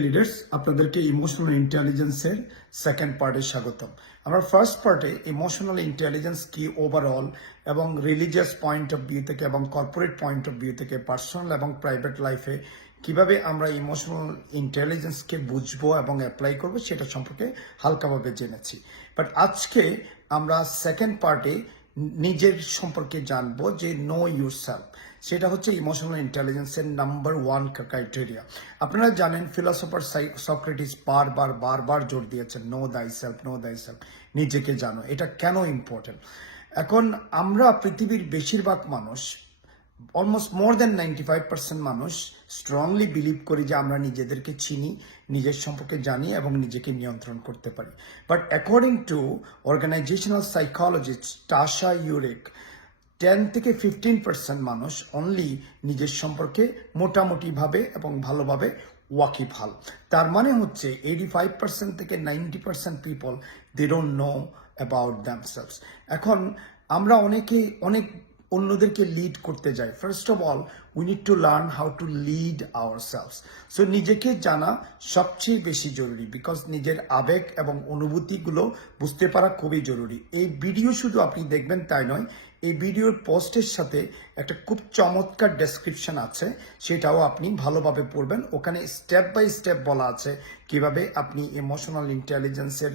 Leaders আপনাদেরকে emotional ইন্টেলিজেন্সের second পার্টে স্বাগতম। আমরা ফার্স্ট পার্টে ইমোশনাল ইন্টেলিজেন্স কি ওভারঅল এবং রিলিজিয়াস পয়েন্ট অফ ভিউ থেকে এবং কর্পোরেট পয়েন্ট অফ ভিউ থেকে পার্সোনাল এবং প্রাইভেট লাইফে কীভাবে আমরা ইমোশনাল ইন্টেলিজেন্সকে বুঝব এবং অ্যাপ্লাই করব সেটা সম্পর্কে হালকাভাবে জেনেছি। বাট আজকে আমরা সেকেন্ড পার্টে নিজের সম্পর্কে জানব যে নো ইউর সেলফ সেটা হচ্ছে ইমোশনাল ইন্টেলিজেন্সের নাম্বার ওয়ান ক্রাইটেরিয়া আপনারা জানেন ফিলোসফার সক্রেটিস বারবার বারবার জোর দিয়েছেন নো দাই সেলফ নো দাই সেলফ নিজেকে জানো, এটা কেন ইম্পর্টেন্ট এখন আমরা পৃথিবীর বেশিরভাগ মানুষ almost more than ninety five percent মানুষ স্ট্রংলি বিলিভ করি যে আমরা নিজেদেরকে চিনি, নিজের সম্পর্কে জানি এবং নিজেকে নিয়ন্ত্রণ করতে পারি। But according to organisational psychologist Tasha Eurich ten থেকে ফিফটিন পার্সেন্ট মানুষ অনলি নিজের সম্পর্কে মোটামুটিভাবে এবং ভালোভাবে ওয়াকিফাল। তার মানে হচ্ছে এইটি ফাইভ পার্সেন্ট থেকে ninety percent people they don't know about themselves এখন আমরা অনেকে, অনেক অন্যদেরকে লিড করতে যায়। First of all we need to learn how to lead our selves so নিজেকে জানা সবচেয়ে বেশি জরুরি বিকজ নিজের আবেগ এবং অনুভূতিগুলো বুঝতে পারা খুবই জরুরি। এই ভিডিও শুধু আপনি দেখবেন তাই নয়, এই ভিডিওর পোস্টের সাথে একটা খুব চমৎকার ডেসক্রিপশন আছে, সেটাও আপনি ভালোভাবে পড়বেন। ওখানে স্টেপ বাই স্টেপ বলা আছে কীভাবে আপনি ইমোশনাল ইন্টেলিজেন্সের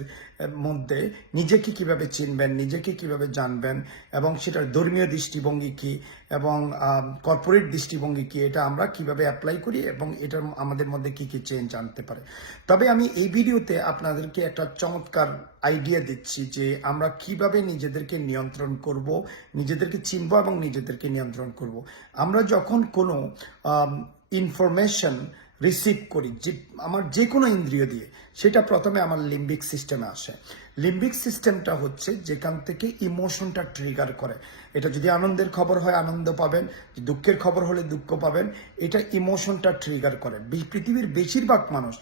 মধ্যে নিজেকে কীভাবে চিনবেন, নিজেকে কীভাবে জানবেন এবং সেটার ধর্মীয় দৃষ্টিভঙ্গি কি এবং কর্পোরেট দৃষ্টিভঙ্গি কি, এটা আমরা কীভাবে অ্যাপ্লাই করি এবং এটা আমাদের মধ্যে কি কি চেঞ্জ আনতে পারে। তবে আমি এই ভিডিওতে আপনাদেরকে একটা চমৎকার আইডিয়া দিচ্ছি যে আমরা কীভাবে নিজেদেরকে নিয়ন্ত্রণ করব, নিজেদেরকে চিনব এবং নিজেদেরকে নিয়ন্ত্রণ করব। আমরা যখন কোনো ইনফরমেশন রিসিভ করি, যে, আমার যে কোনো ইন্দ্রিয় দিয়ে, সেটা প্রথমে আমার লিম্বিক সিস্টেমে আসে। লিম্বিক সিস্টেমটা হচ্ছে যেখান থেকে ইমোশনটা ট্রিগার করে। এটা যদি আনন্দের খবর হয়, আনন্দ পাবেন। দুঃখের খবর হলে দুঃখ পাবেন। এটা ইমোশনটা ট্রিগার করে। পৃথিবীর বেশিরভাগ মানুষ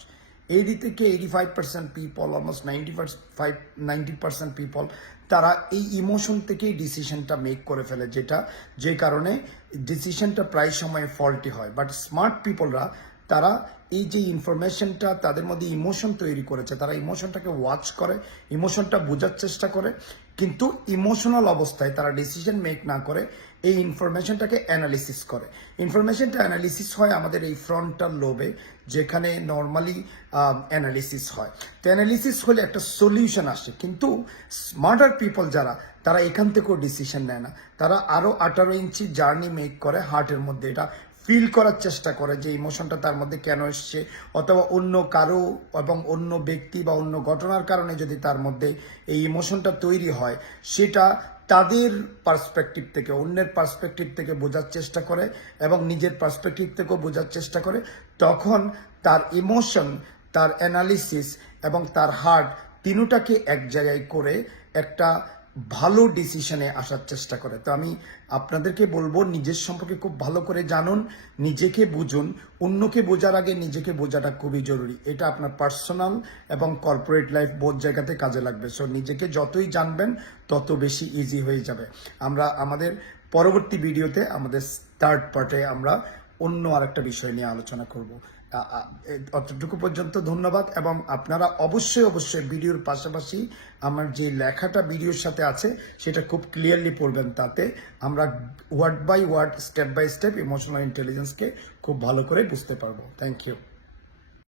এইটি থেকে eighty five percent people almost ninety five ninety percent people তারা এই ইমোশন থেকেই ডিসিশনটা মেক করে ফেলে, যেটা, যে কারণে ডিসিশনটা প্রায় সময় ফল্টি হয়। বাট স্মার্ট পিপলরা তারা এই যে ইনফরমেশনটা তাদের মধ্যে ইমোশন তৈরি করেছে, তারা ইমোশনটাকে ওয়াচ করে ইমোশনটা বোঝার চেষ্টা করে, কিন্তু ইমোশনাল অবস্থায় তারা ডিসিশন মেক না করে এই ইনফরমেশনটাকে অ্যানালিসিস করে। ইনফরমেশনটা অ্যানালিসিস হয় আমাদের এই ফ্রন্টাল লোবে যেখানে নর্মালি অ্যানালিসিস হয়। তো অ্যানালিসিস হলে একটা সলিউশন আসে, কিন্তু স্মার্টার পিপল যারা, তারা এখান থেকেও ডিসিশন নেয় না। তারা আরও আঠারো ইঞ্চি জার্নি মেক করে হার্টের মধ্যে। এটা ফিল করার চেষ্টা করে যে ইমোশনটা তার মধ্যে কেন এসছে, অথবা অন্য কারও এবং অন্য ব্যক্তি বা অন্য ঘটনার কারণে যদি তার মধ্যে এই ইমোশনটা তৈরি হয়, সেটা তাদের পার্সপেক্টিভ থেকে, অন্যের পার্সপেক্টিভ থেকে বোঝার চেষ্টা করে এবং নিজের পার্সপেক্টিভ থেকেও বোঝার চেষ্টা করে, তখন তার ইমোশন, তার অ্যানালিসিস এবং তার হার্ট তিনোটাকে এক জায়গায় করে একটা ভালো ডিসিশনে আসার চেষ্টা করে। তো আমি আপনাদেরকে বলব, নিজের সম্পর্কে খুব ভালো করে জানুন, নিজেকে বুঝুন, অন্যকে বোঝার আগে নিজেকে বোঝাটা খুবই জরুরি। এটা আপনার পার্সোনাল এবং কর্পোরেট লাইফ বোধ জায়গাতে কাজে লাগবে। সো নিজেকে যতই জানবেন, তত বেশি ইজি হয়ে যাবে। আমরা আমাদের পরবর্তী ভিডিওতে আমাদের থার্ড পার্টে আমরা অন্য আরেকটা বিষয় নিয়ে আলোচনা করব। অতটুকু পর্যন্ত ধন্যবাদ এবং আপনারা অবশ্যই অবশ্যই ভিডিওর পাশাপাশি আমার যে লেখাটা ভিডিওর সাথে আছে, সেটা খুব ক্লিয়ারলি পড়বেন তাতে। আমরা word by word step by step emotional ইন্টেলিজেন্সকে খুব ভালো করে বুঝতে পারব। Thank you